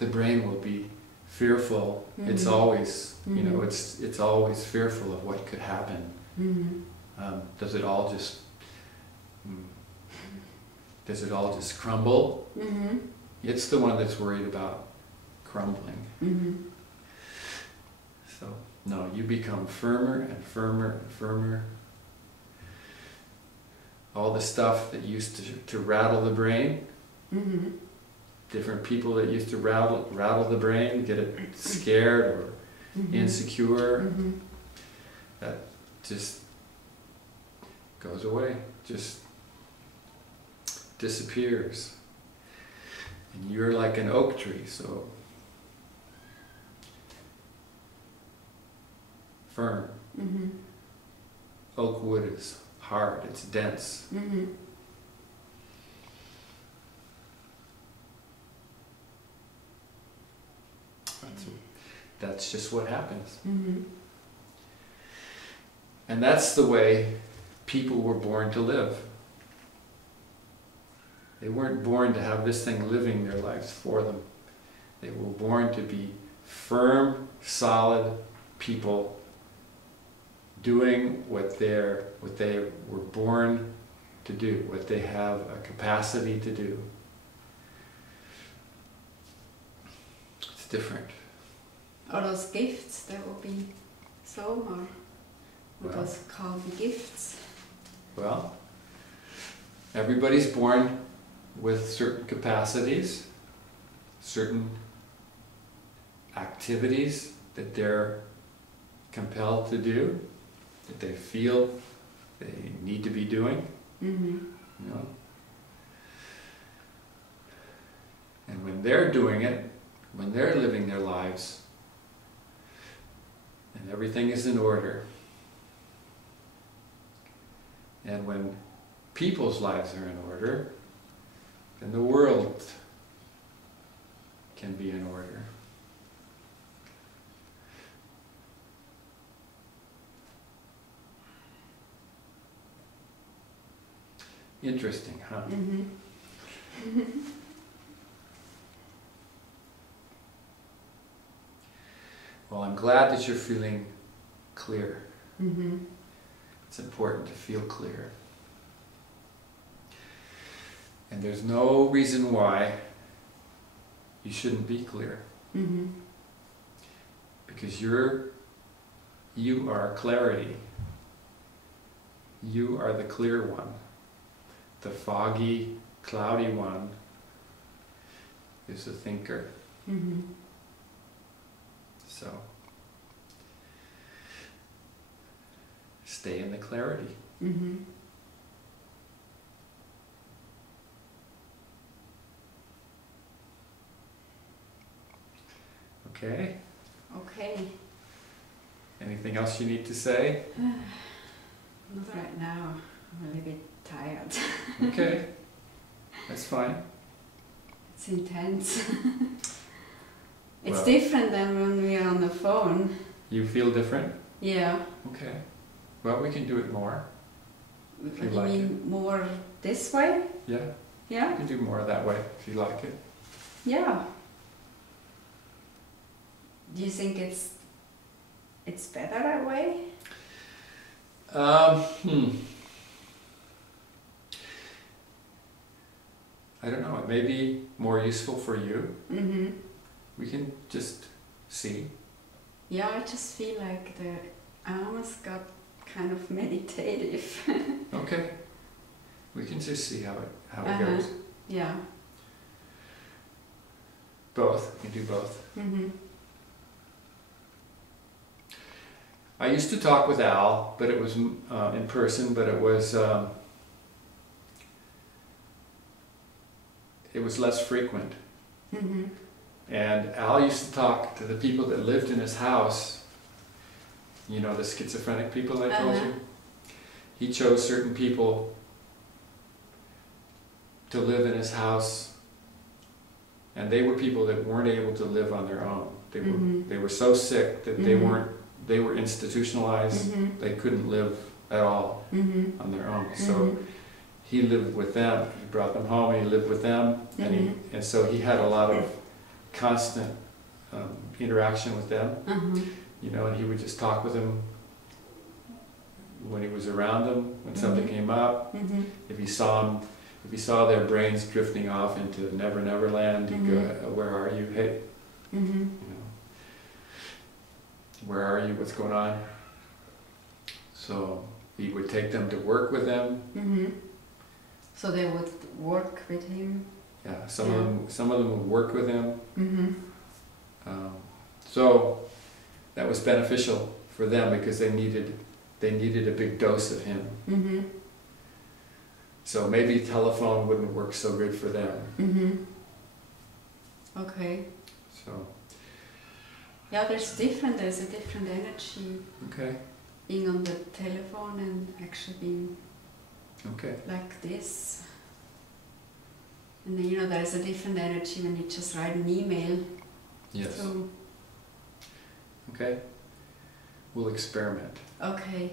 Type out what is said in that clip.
the brain will be fearful. It's always, you know, it's always fearful of what could happen. Does it all just crumble? It's the one that's worried about crumbling. So, no, you become firmer and firmer and firmer. All the stuff that used to rattle the brain, different people that used to rattle the brain, get it scared or insecure, that just goes away, just disappears. And you're like an oak tree, so firm. Oak wood is hard, it's dense. That's just what happens. And that's the way people were born to live. They weren't born to have this thing living their lives for them. They were born to be firm, solid people doing what they were born to do, what they have a capacity to do. It's different. Are those gifts that will be so, or what those called gifts? Well, everybody's born with certain capacities, certain activities that they're compelled to do, that they feel they need to be doing. You know? And when they're doing it, when they're living their lives, and everything is in order, and when people's lives are in order, then the world can be in order. Interesting, huh? Well, I'm glad that you're feeling clear. It's important to feel clear. And there's no reason why you shouldn't be clear. Because you are clarity. You are the clear one. The foggy, cloudy one is the thinker. So, stay in the clarity. Okay? Okay. Anything else you need to say? Not right now. I'm a little bit tired. Okay. That's fine. It's intense. It's Well, different than when we are on the phone. You feel different? Yeah. Okay. Well, we can do it more. If you You like mean more this way? Yeah, Yeah? you can do more that way if you like it. Yeah. Do you think it's better that way? I don't know. It may be more useful for you. Mm-hmm. We can just see. Yeah, I just feel like I almost got kind of meditative. Okay. We can just see how it goes. Yeah. Both. We can do both. Mm-hmm. I used to talk with Al, but it was in person, but it was less frequent. Mm-hmm. And Al used to talk to the people that lived in his house, you know, the schizophrenic people I told you. He chose certain people to live in his house, and they were people that weren't able to live on their own. They were so sick that they were institutionalized. They couldn't live at all on their own. So he lived with them. He brought them home and he lived with them, and so he had a lot of constant interaction with them. Uh-huh. You know, and he would just talk with them when he was around them, when something came up. If he saw their brains drifting off into Never Never Land, he'd go, "Where are you? Hey, you know, where are you? What's going on?" So he would take them to work with them. So they would work with him. Yeah, some of them would work with him. So that was beneficial for them because they needed a big dose of him. So maybe telephone wouldn't work so good for them. Okay. So. Yeah, there's a different energy. Okay. Being on the telephone and actually being okay. like this. And then, you know, there's a different energy when you just write an email. Yes. So, okay. We'll experiment. okay.